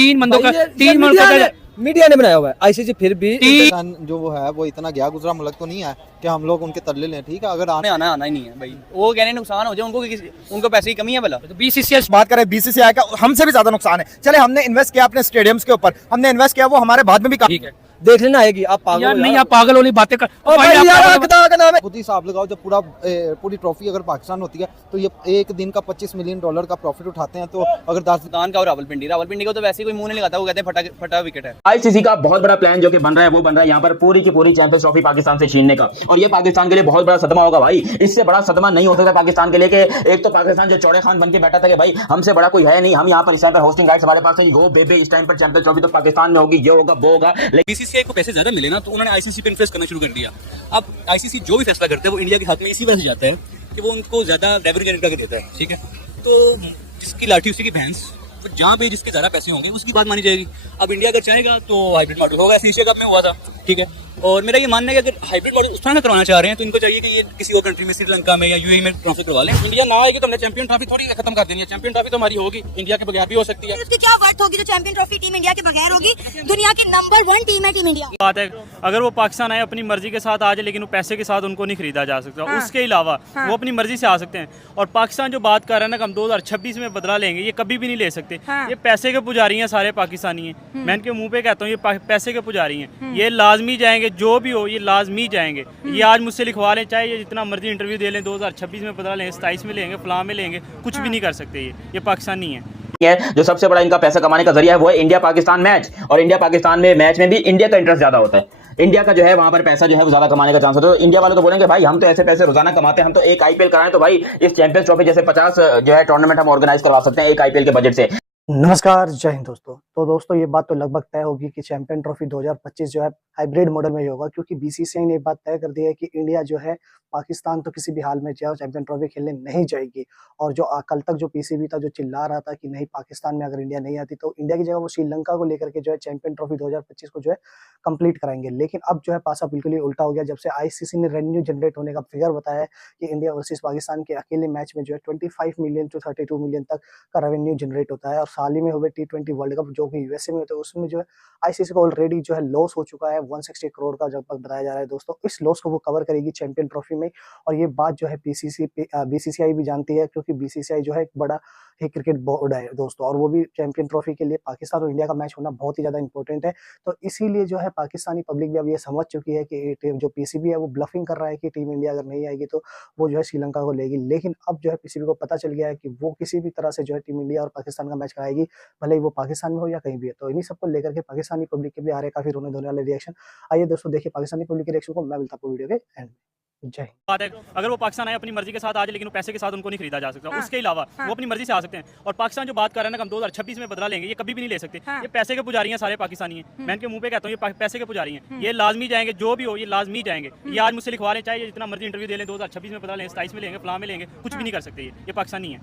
तीन बंदों का 3 मुल्क मीडिया ने बनाया हुआ है। आईसीसी फिर भी जो वो है वो इतना गया गुजरा मुल्क तो नहीं है कि हम लोग उनके तरले लें। ठीक है, अगर आना ही नहीं है भाई, वो कहने नुकसान हो जाए उनको पैसे की कमी है भला। तो बीसीसीआई बात करें बीसीसीआई का, हमसे भी ज्यादा नुकसान है। चले हमने इन्वेस्ट किया अपने स्टेडियम्स के ऊपर, हमने इन्वेस्ट किया, वो हमारे बाद में भी ठीक है, देख लेना आएगी। आप पागल यार हो नहीं, यार। आप पागल वाली बातें कर। और भाई यार खुदा का नाम है। खुद ही हिसाब लगाओ, जब पूरी ट्रॉफी अगर पाकिस्तान होती है तो ये एक दिन का $25 मिलियन का प्रॉफिट उठाते हैं। तो अगर पाकिस्तान का और रावलपिंडी को तो वैसे कोई मुंह नहीं लगाता, वो कहते हैं फटा विकेट है। आईसीसी का बहुत बड़ा प्लान जो कि बन रहा है वो बन रहा है यहाँ पर पूरी की पूरी चैंपियंस ट्रॉफी पाकिस्तान से छीनने का। और ये पाकिस्तान के लिए बहुत बड़ा सदमा होगा भाई। इससे बड़ा सदमा नहीं हो सकता पाकिस्तान के लिए कि एक तो पाकिस्तान जो चौड़े खान बन के बैठा था कि भाई हमसे बड़ा कोई है नहीं, हम यहाँ पर इस टाइम पर होस्टिंग राइट्स हमारे पास है, वो बेबे इस टाइम पर चैंपियंस ट्रॉफी तो पाकिस्तान में होगी, ये होगा वो होगा। लेकिन बीसीसीआई को पैसे ज्यादा मिले ना तो उन्होंने आईसीसी पे इन्वेस्ट करना शुरू कर दिया। अब आईसीसी जो भी फैसला करता है वो इंडिया के हाथ में इसी वजह से जाता है कि वो उनको ज्यादा रेवेन्यू जनरेट करके देता है। ठीक है, तो जिसकी लाठी उसी की भैंस, तो जहाँ पे जिसके ज्यादा पैसे होंगे उसकी बात मानी जाएगी। अब इंडिया अगर चाहेगा तो हाइब्रिड मॉडल होगा, ऐसे एशिया कप में हुआ था। ठीक है, और मेरा ये मानना है कि अगर हाइब्रिड मॉडल उस तरह का करवाना चाह रहे हैं तो इनको चाहिए कि ये किसी और कंट्री में, श्रीलंका में या यूएई में ट्रांसफर करवा लें। इंडिया ना आएगी तो हमने चैंपियन ट्रॉफी थोड़ी खत्म कर देनी है। चैंपियन ट्रॉफी तो हमारी होगी, इंडिया के बगैर भी हो सकती है। उसकी क्या वर्थ होगी जो चैंपियन ट्रॉफी टीम इंडिया के बगैर होगी? दुनिया की नंबर 1 टीम है टीम इंडिया। बात है अगर वो पाकिस्तान आए अपनी मर्जी के साथ आ जाए, लेकिन वो पैसे के साथ उनको नहीं खरीदा जा सकता। उसके अलावा वो अपनी मर्जी से आ सकते हैं। और पाकिस्तान जो बात कर रहा है ना कि हम 2026 में बदला लेंगे, ये कभी भी नहीं ले सकते। ये पैसे के पुजारी हैं, सारे पाकिस्तानी हैं। मैं इनके मुंह पे कहता हूँ ये पैसे के पुजारी हैं। ये लाजमी जाएंगे, जो भी हो ये लाजमी जाएंगे। ये आज मुझसे लिखवा लें, चाहे ये जितना मर्जी इंटरव्यू दे लें, 2026 में बदला लेंगे, 27 में लेंगे, फलां में लेंगे, कुछ भी नहीं कर सकते। ये पाकिस्तानी है। जो सबसे बड़ा इनका पैसा कमाने का जरिया है वो है इंडिया पाकिस्तान मैच। और इंडिया पाकिस्तान में मैच में भी इंडिया का इंटरेस्ट ज्यादा होता है। इंडिया का जो है वहां पर पैसा जो है वो ज्यादा कमाने का चांस होता है। तो इंडिया वाले तो बोलेंगे भाई हम तो ऐसे पैसे रोजाना कमाते हैं, हम तो एक आईपीएल कराएं तो भाई इस चैंपियंस ट्रॉफी जैसे 50 जो है टूर्नामेंट हम ऑर्गेनाइज करवा सकते हैं एक आईपीएल के बजट से। नमस्कार, जय हिंद दोस्तों। तो दोस्तों ये बात तो लगभग तय होगी कि चैंपियन ट्रॉफी 2025 जो है हाइब्रिड मॉडल में ही होगा, क्योंकि बीसीसीआई ने ये बात तय कर दी है कि इंडिया जो है पाकिस्तान तो किसी भी हाल में जो चैंपियन ट्रॉफी खेलने नहीं जाएगी। और जो कल तक जो पीसीबी था जो चिल्ला रहा था कि नहीं पाकिस्तान में अगर इंडिया नहीं आती तो इंडिया की जगह वो श्रीलंका को लेकर के जो है चैंपियन ट्रॉफी 2025 को जो है कंप्लीट कराएंगे। लेकिन अब जो है पासा बिल्कुल ही उल्टा हो गया जब से आईसीसी ने रेवेन्यू जनरेट होने का फिगर बताया है कि इंडिया वर्सेस पाकिस्तान के अकेले मैच में जो है 25 मिलियन टू 32 मिलियन तक का रेवेन्यू जनरेट होता है। और साल ही में हुए T20 वर्ल्ड कप जो कि यूएसए में होता है उसमें जो है आईसीसी को ऑलरेडी जो है लॉस हो चुका है 160 करोड़ का जब तक बताया जा रहा है। दोस्तों इस लॉस को वो कवर करेगी चैंपियन ट्रॉफी में। और ये बात जो है बीसीसीआई भी जानती है, क्योंकि बीसीसीआई जो है एक बड़ा ही क्रिकेट बोर्ड है दोस्तों, और वो भी चैंपियन ट्रॉफी के लिए पाकिस्तान और इंडिया का मैच होना बहुत ही ज्यादा इंपॉर्टेंट है। तो इसीलिए जो है पाकिस्तानी पब्लिक भी अब ये समझ चुकी है कि जो पीसीबी है वो ब्लफिंग कर रहा है कि टीम इंडिया अगर नहीं आएगी तो वो जो है श्रीलंका को लेगी। लेकिन अब जो है पीसीबी को पता चल गया है कि वो किसी भी तरह से जो है टीम इंडिया और पाकिस्तान का मैच कराएगी, भले ही वो पाकिस्तान में हो या कहीं भी है। तो इन्हीं सबको लेकर के पाकिस्तानी पब्लिक के भी आ रहे काफी रोने धोने वाले रिएक्शन। आइए दोस्तों देखिए पाकिस्तानी पब्लिक के रिएक्शन को, मैं मिलता हूँ वीडियो के एंड में। जय हिंद। बात है अगर वो पाकिस्तान आए अपनी मर्जी के साथ आ जाए, लेकिन वो पैसे के साथ उनको नहीं खरीदा जा सकता। उसके अलावा वो अपनी मर्जी से आ सकते हैं। और पाकिस्तान जो बात कर रहा है ना कि हम 2026 में बदला लेंगे, ये कभी भी नहीं ले सकते। ये पैसे के पुजारी हैं, सारे पाकिस्तानी हैं। मैं इनके मुंह पे कहता हूँ ये पैसे के पुजारी हैं। ये लाजमी जाएंगे, जो भी हो ये लाजमी जाएंगे। ये आज मुझसे लिखवा लें, चाहे ये जितना मर्जी इंटरव्यू दे लें, 2026 में बदला लेंगे, 27 में लेंगे, फलां में लेंगे, कुछ भी नहीं कर सकते। ये पाकिस्तानी है।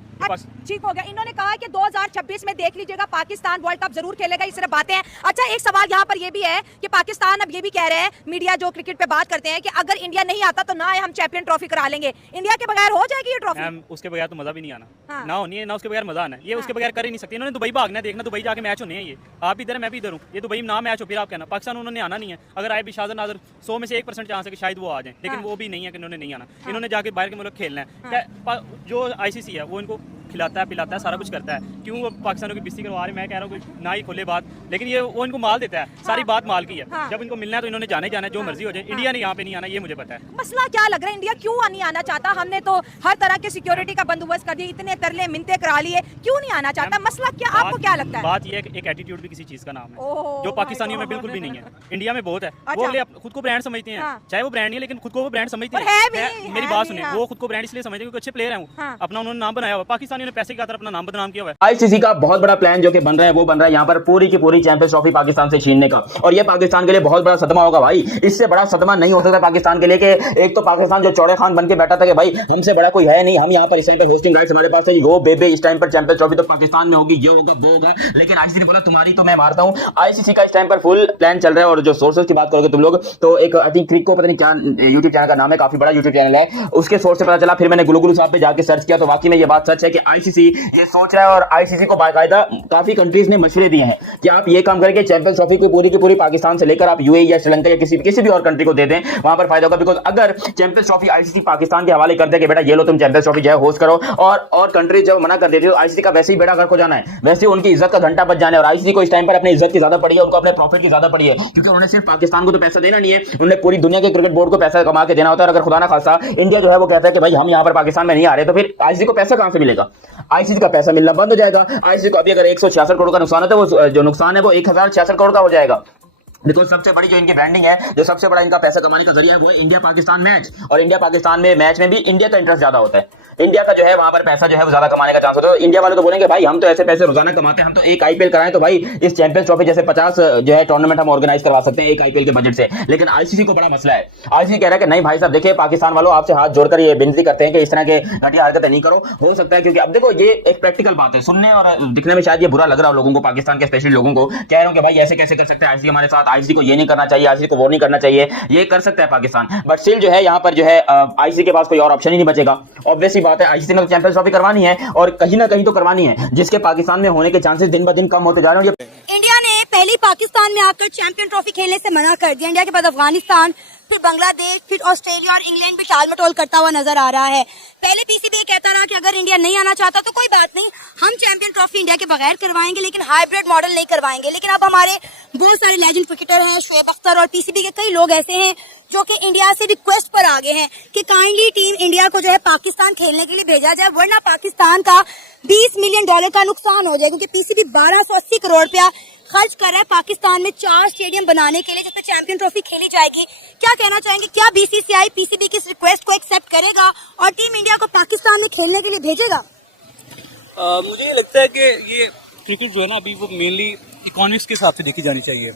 ठीक हो गया। इन्होंने कहा कि 2026 में देख लीजिएगा पाकिस्तान वर्ल्ड कप जरूर खेलेगा, इस तरह बातें हैं। अच्छा एक सवाल यहाँ पर ये भी है कि पाकिस्तान अब ये भी कह रहे हैं, मीडिया जो क्रिकेट पे बात करते हैं कि अगर इंडिया नहीं आता तो ना हम चैंपियन ट्रॉफी करा लेंगे। इंडिया के बगैर हो जाएगी ये ट्रॉफी? उसके बगैर तो मजा भी नहीं आना। ना होनी है ना उसके बगैर मजा आना है। ये उसके बगैर कर ही नहीं सकते। इन्होंने दुबई भागना है, देखना दुबई जाके मैच होने हैं। ये आप इधर है मैं भी इधर हूँ, ये दुबई में ना मैच हो फिर आप कहना। पाकिस्तान उन्होंने आना नहीं है। अगर आए भी शाहजहां नाज़र 100 में से 1% चांस है कि शायद वो आ जाए, लेकिन वो भी नहीं है कि इन्होंने नहीं आना। इन्होंने जाके बाहर के मुल्क खेलना है। जो आईसीसी है वो इनको खिलाता है पिलाता है, सारा कुछ करता है। क्यों वो पाकिस्तानों की बेइज्जती करवा रहे? मैं कह रहा हूँ ना ही खोले बात, लेकिन ये वो इनको माल देता है। सारी बात माल की है। जब इनको मिलना है तो इन्होंने जाने जाना है, जो मर्जी हो जाए। इंडिया ने यहाँ पे नहीं आना, ये मुझे पता है। मसला क्या लग रहा है, इंडिया क्यों नहीं आना चाहता? हमने तो हर तरह के सिक्योरिटी का बंदोबस्त कर दिया, इतने तरले मिनते करा लिए, क्यों नहीं आना चाहता? मसला क्या, आपको क्या लगता है? बात ये है कि एक एटीट्यूड भी किसी चीज का नाम है, जो पाकिस्तानियों में बिल्कुल भी नहीं है। इंडिया में बहुत है। वो अगले खुद को ब्रांड समझते हैं, चाहे वो ब्रांड नहीं है, लेकिन खुद को वो ब्रांड समझते हैं। मेरी बात सुनिए, वो खुद को ब्रांड इसलिए समझते हैं क्योंकि अच्छे प्लेयर हैं, अपना उन्होंने नाम बनाया हुआ। पाकिस्तानियों ने पैसे की खातिर अपना नाम बदनाम किया हुआ है। आईसीसी का बहुत बड़ा प्लान जो कि बन रहा है वो बन रहा है यहाँ पर पूरी की पूरी चैंपियंस ट्रॉफी पाकिस्तान से छीनने का। और ये पाकिस्तान के लिए बहुत बड़ा सदमा होगा भाई। इससे बड़ा सदमा नहीं हो सकता पाकिस्तान के लिए कि एक तो पाकिस्तान जो चौड़े खान बन के बैठा था कि भाई हमसे बड़ा कोई है नहीं, हम यहाँ पर इस टाइम पर होस्टिंग राइट्स हमारे पास है, वो बेबे इस टाइम पर चैंपियंस ट्रॉफी तो पाकिस्तान में होगी, ये होगा वो होगा। लेकिन आईसीसी ने बोला तुम्हारी तो मैं मारता हूँ। आईसीसी का इस टाइम पर फुल प्लान चल रहा है। और जो सोर्सेज की बात करोगे तुम लोग तो एक आई थिंक क्रिक को पता नहीं क्या यूट्यूब चैनल का नाम है, काफी बड़ा यूट्यूब चैनल है, उसके सोर्स से पता चला। फिर मैंने गुलू साहब पे जाके सर्च किया तो वाकई में ये बात सच है कि आईसीसी ये सोच रहा है और आईसीसी को बाकायदा काफी कंट्रीज ने मशवरे दिए हैं कि आप ये काम करके चैंपियंस ट्रॉफी को पूरी की पूरी पाकिस्तान से लेकर आप यूएई या श्रीलंका या किसी भी और कंट्री को दे दें, वहां पर फायदा होगा। बिकॉज अगर चैंपियंस ट्रॉफी आईसीसी पाकिस्तान के हवाले करते कि बेटा ये लो तुम चैंपियंस ट्रॉफी जो है होस्ट करो, और कंट्री जब मना कर देती है तो आईसीसी का वैसे ही बेड़ा गर्क हो जाना है, वैसे उनकी इज्जत का घंटा बज जाना है। और आईसीसी को इस टाइम पर अपनी इज्जत की ज्यादा पड़ी है, उनको अपने प्रॉफिट की ज्यादा पड़ी है, क्योंकि उन्होंने सिर्फ पाकिस्तान को तो पैसा देना नहीं है, उन्होंने पूरी दुनिया के क्रिकेट बोर्ड को पैसा कमा के देना होता है। और अगर खुदा ना खासा इंडिया जो है वो कहता है कि भाई हम यहाँ पर पाकिस्तान में नहीं आ रहे, तो फिर आईसीसी को पैसा कहां से मिलेगा? आईसीसी का पैसा मिलना बंद हो जाएगा। आईसीसी को अभी अगर 166 करोड़ का नुकसान होता है, वो जो नुकसान है वो 1066 करोड़ का हो जाएगा। बिकॉज सबसे बड़ी जो इनकी ब्रांडिंग है, जो सबसे बड़ा इनका पैसा कमाने का जरिया है, वो है इंडिया पाकिस्तान मैच। और इंडिया पाकिस्तान में मैच में भी इंडिया का इंटरेस्ट ज्यादा होता है, इंडिया का जो है वहां पर पैसा जो है वो ज्यादा कमाने का चांस होता है। इंडिया वाले तो बोलेंगे भाई हम तो ऐसे पैसे रोजाना कमाते हैं, हम तो एक आईपीएल कराएं तो भाई इस चैंपियंस ट्रॉफी जैसे 50 जो है टूर्नामेंट हम ऑर्गेनाइज करवा सकते हैं एक आईपीएल के बजट से। लेकिन आईसीसी को बड़ा मसला है, आईसीसी कह रहा है कि नहीं भाई साहब देखिए पाकिस्तान वालों आपसे हाथ जोड़कर ये विनती करते हैं कि इस तरह के घटिया हरकतें नहीं करो। हो सकता है क्योंकि अब देखो ये एक प्रैक्टिकल बात है, सुनने और दिखने में शायद ये बुरा लग रहा है लोगों को, पाकिस्तान के स्पेशली लोगों को, कह रहे हो कि भाई ऐसे कैसे कर सकते हैं आईसीसी हमारे साथ, आईसीसी को ये नहीं करना चाहिए, आईसीसी को वो नहीं करना चाहिए, ये कर सकता है पाकिस्तान। बट स्टिल जो है यहाँ पर जो है आईसीसी के पास कोई और ऑप्शन ही नहीं बचेगा। ऑब्वियस सी बात है आईसीसी ने चैंपियंस ट्रॉफी करवानी है और कहीं ना कहीं तो करवानी है, जिसके पाकिस्तान में होने के चांसेस दिन ब दिन कम होते जा रहे हैं। इंडिया ने पहले ही पाकिस्तान में आकर चैंपियन ट्रॉफी खेलने से मना कर दिया। इंडिया के बाद अफगानिस्तान, फिर बांग्लादेश, फिर ऑस्ट्रेलिया और इंग्लैंड भी टाल मटोल करता हुआ नजर आ रहा है। पहले पीसीबी कहता रहा कि अगर इंडिया नहीं आना चाहता तो कोई बात नहीं, हम चैंपियन ट्रॉफी इंडिया के बगैर करवाएंगे, लेकिन हाइब्रिड मॉडल नहीं करवाएंगे। लेकिन अब हमारे बहुत सारे लेजेंड क्रिकेटर हैं, शोएब अख्तर और पीसीबी के कई लोग ऐसे हैं जो कि इंडिया से रिक्वेस्ट पर आगे हैं कि काइंडली टीम इंडिया को जो है पाकिस्तान खेलने के लिए भेजा जाए, वरना पाकिस्तान का $20 मिलियन का नुकसान हो जाए। क्योंकि पीसीबी 1280 करोड़ रुपया खर्च कर रहा है पाकिस्तान में 4 स्टेडियम बनाने के लिए, जिसमें चैंपियन ट्रॉफी खेली जाएगी। क्या कहना चाहेंगे, क्या बीसीसीआई पीसीबी की इस रिक्वेस्ट को एक्सेप्ट करेगा और टीम इंडिया को पाकिस्तान में खेलने के लिए भेजेगा? मुझे ये लगता है कि ये क्रिकेट जो है ना अभी वो मेनली इकोनॉमिक्स के हिसाब से देखी जानी चाहिए।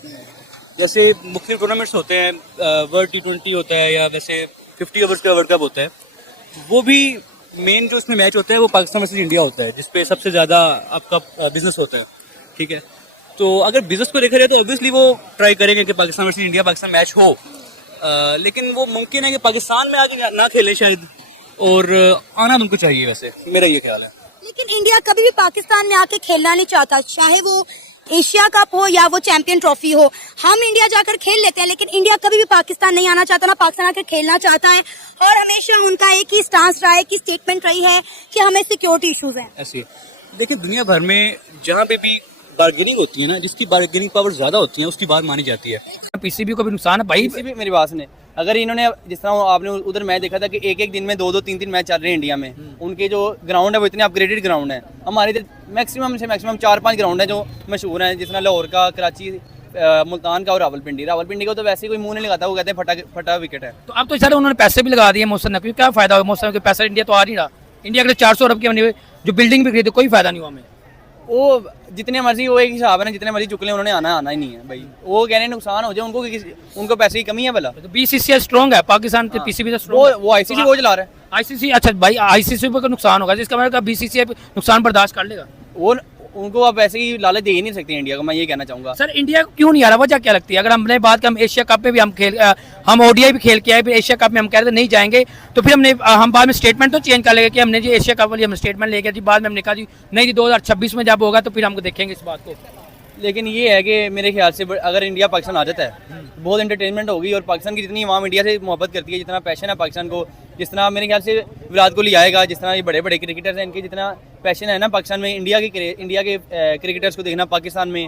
जैसे मुख्तलिफ टूर्नामेंट्स होते हैं, वर्ल्ड T20 होता है या वैसे 50 ओवर्स का वर्ल्ड कप होता है, वो भी मेन जो उसमें मैच होता है वो पाकिस्तान वर्सेस इंडिया होता है, जिसपे सबसे ज़्यादा आपका बिजनेस होता है। ठीक है, तो अगर बिजनेस को देखा जाए तो ऑब्वियसली वो ट्राई करेंगे कि Pakistan versus India Pakistan match हो, लेकिन वो मुमकिन है कि पाकिस्तान में आके ना खेले शायद, और आना उनको चाहिए, वैसे मेरा ये ख्याल है। लेकिन इंडिया कभी भी पाकिस्तान में आके खेलना नहीं चाहता, चाहे वो एशिया कप हो या वो चैंपियन ट्रॉफी हो। हम इंडिया जाकर खेल लेते हैं, लेकिन इंडिया कभी भी पाकिस्तान नहीं आना चाहता, ना पाकिस्तान आकर खेलना चाहता है। और हमेशा उनका एक ही स्टांस रहा है, की स्टेटमेंट रही है कि हमें सिक्योरिटी इश्यूज हैं। ऐसे देखिए दुनिया भर में जहाँ पे भी बार्गेनिंग होती है ना, जिसकी बार्गेनिंग पावर ज्यादा होती है उसकी बात मानी जाती है। पीसीबी को भी नुकसान है भाई। पीसीबी मेरी बात सुने, अगर इन्होंने जिस तरह आपने उधर मैच देखा था कि एक एक दिन में 2-2 3-3 मैच चल रहे हैं इंडिया में, उनके जो ग्राउंड है वो इतने अपग्रेडेड ग्राउंड है। हमारे इधर मैक्सिमम से मैक्सिमम 4-5 ग्राउंड है जो मशहूर हैं, जिस तरह लाहौर का, कराची, मुल्तान का और रावलपिंडी को तो वैसे ही कोई मुंह नहीं लगाता, वो कहते हैं फटा विकेट है। तो अब तो सर उन्होंने पैसे भी लगा दिए मोहसन नकवी, क्या फायदा हुआ मोहसन के पैसा? इंडिया तो आ नहीं रहा, इंडिया के 400 अरब की जो बिल्डिंग भी खरीदी, कोई फायदा नहीं हुआ हमें। वो जितने मर्जी, वो एक हिसाब है ना, जितने मर्जी चुक लें, उन्होंने आना ही नहीं है भाई। वो कह रहे हैं नुकसान हो जाए उनको पैसे की कमी है भला। तो बीसीसीआई स्ट्रॉन्ग है, पाकिस्तान के पीसीबी से स्ट्रॉन्ग है। वो आईसीसी वो चला रहा है। आईसीसी अच्छा भाई, आईसीसी को नुकसान होगा, जिसका मतलब बीसीसीआई नुकसान बर्दाश्त कर लेगा। वो उनको आप ऐसे ही लालच दे ही नहीं सकते इंडिया को, मैं ये कहना चाहूंगा। सर इंडिया क्यों नहीं आ रहा, वजह क्या लगती है? अगर हमने बात हम एशिया कप में भी हम ओडीआई भी खेल के आए, फिर एशिया कप में हम कह रहे थे नहीं जाएंगे, तो फिर हम बाद में स्टेटमेंट तो चेंज कर लेंगे कि हमने जी एशिया कप वाली हम स्टेटमेंट लेके जी, बाद में हमने कहा जी नहीं जी 2026 में जब होगा तो फिर हमको देखेंगे इस बात को। लेकिन ये है कि मेरे ख्याल से अगर इंडिया पाकिस्तान आ जाता है बहुत एंटरटेनमेंट होगी, और पाकिस्तान की जितनी आवाम इंडिया से मोहब्बत करती है, जितना पैशन है पाकिस्तान को, जिस तरह मेरे ख्याल से विराट कोहली आएगा, जिस तरह ये बड़े बड़े क्रिकेटर्स हैं, इनके जितना पैशन है ना पाकिस्तान में, इंडिया के क्रिकेटर्स को देखना पाकिस्तान में,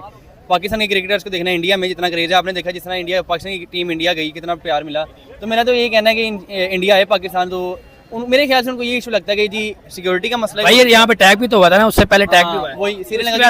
पाकिस्तान के क्रिकेटर्स को देखना इंडिया में जितना क्रेज है। आपने देखा जिस तरह पाकिस्तान की टीम इंडिया गई, कितना प्यार मिला। तो मेरा तो ये कहना है कि इंडिया है पाकिस्तान, तो मेरे ख्याल से उनको ये इशू लगता है कि जी सिक्योरिटी का मसला है। भाई यहाँ पे टैग भी तो हुआ था ना, उससे पहले टैग भी हुआ है, वही श्रीलंका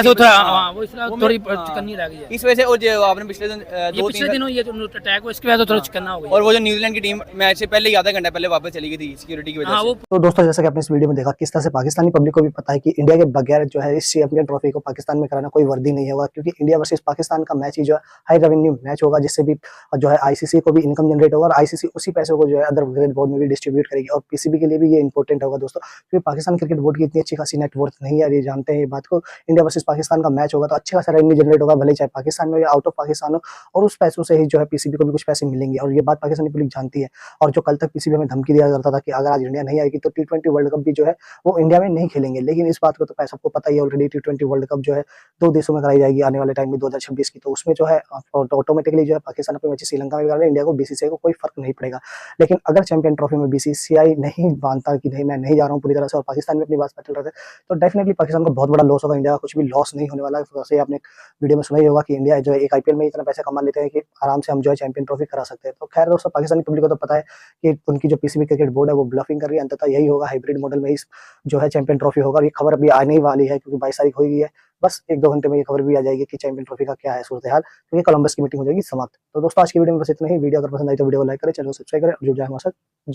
थोड़ी चिकन्नी रह गई है इस वजह से। और जो आपने पिछले दिनों ये टैग हुआ, इसके बाद थोड़ा चिकन्ना हो गया। और वो जो न्यूजीलैंड की टीम मैच से पहले ही आधा घंटा पहले वापस चली गई थी सिक्योरिटी की वजह से। तो दोस्तों जैसा कि आपने इस वीडियो में देखा, किस तरह से पाकिस्तानी पब्लिक को भी पता है कि इंडिया के बगैर जो है इस चैंपियन ट्रॉफी को पाकिस्तान में कराना कोई वर्दी नहीं होगा, क्योंकि इंडिया वर्सेस पाकिस्तान का मैच ही जो है हाई रेवेन्यू मैच होगा, जिससे भी जो है आईसीसी को भी इनकम जनरेट होगा, और आईसीसी उसी पैसों को जो है अदर क्रिकेट बोर्ड में भी डिस्ट्रीब्यूट करेगी। और पीसीबी पीसीबी के लिए भी ये इंपॉर्टेंट होगा दोस्तों, क्योंकि पाकिस्तान क्रिकेट बोर्ड की इतनी अच्छी खासी नेटवर्थ नहीं है, ये जानते हैं ये बात को। इंडिया वर्सेस पाकिस्तान का मैच होगा तो अच्छा खासा रेवेन्यू जनरेट होगा, भले चाहे पाकिस्तान में या आउट ऑफ पाकिस्तान हो, और उस पैसों से ही जो है पीसीबी को भी कुछ पैसे मिलेंगे, और ये बात पाकिस्तानी पब्लिक जानती है। और जो कल तक पीसीबी हमें धमकी दिया करता था कि अगर आज इंडिया नहीं आएगी तो T20 वर्ल्ड कप भी जो है वो इंडिया में नहीं खेलेंगे, लेकिन इस बात को तो सबको पता ही है ऑलरेडी, T20 वर्ल्ड कप जो है 2 देशों में कराई जाएगी आने वाले टाइम में 2026 की, तो उसमें जो है ऑटोमेटिकली जो है पाकिस्तान अपने मैच श्रीलंका में करेगा, इंडिया को बीसीसीआई को कोई फर्क नहीं पड़ेगा। लेकिन अगर चैंपियन ट्रॉफी में बीसीसीआई नहीं मानता कि नहीं मैं नहीं जा रहा हूँ पूरी तरह से, और पाकिस्तान में अपनी बात सेटल रहते, तो डेफिनेटली पाकिस्तान को बहुत बड़ा लॉस होगा, इंडिया का कुछ भी लॉस नहीं होने वाला है। वैसे आपने वीडियो में सुना ही होगा कि इंडिया जो है एक आईपीएल में इतना पैसा कमा लेते हैं कि आराम से हम जो है चैंपियन ट्रॉफी करा सकते हैं। तो खैर दोस्तों, पाकिस्तानी पब्लिक को तो पता है कि उनकी जो पीसीबी क्रिकेट बोर्ड है वो ब्लफिंग कर रही है, अंततः यही होगा, हाइब्रिड मॉडल में ही जो है चैंपियन ट्रॉफी होगा। और ये खबर अभी आने ही वाली है क्योंकि 22 तारीख हो गई है, बस 1-2 घंटे में ये खबर भी आ जाएगी कि चैंपियन ट्रॉफी का क्या है सूरत हाल, क्योंकि कोलंबस की मीटिंग हो जाएगी समाप्त। तो दोस्तों आज की वीडियो में बस इतना ही। वीडियो अगर पसंद आई तो वीडियो को लाइक करें, चैनल को सब्सक्राइब करें और जुड़ जाए हमारे साथ।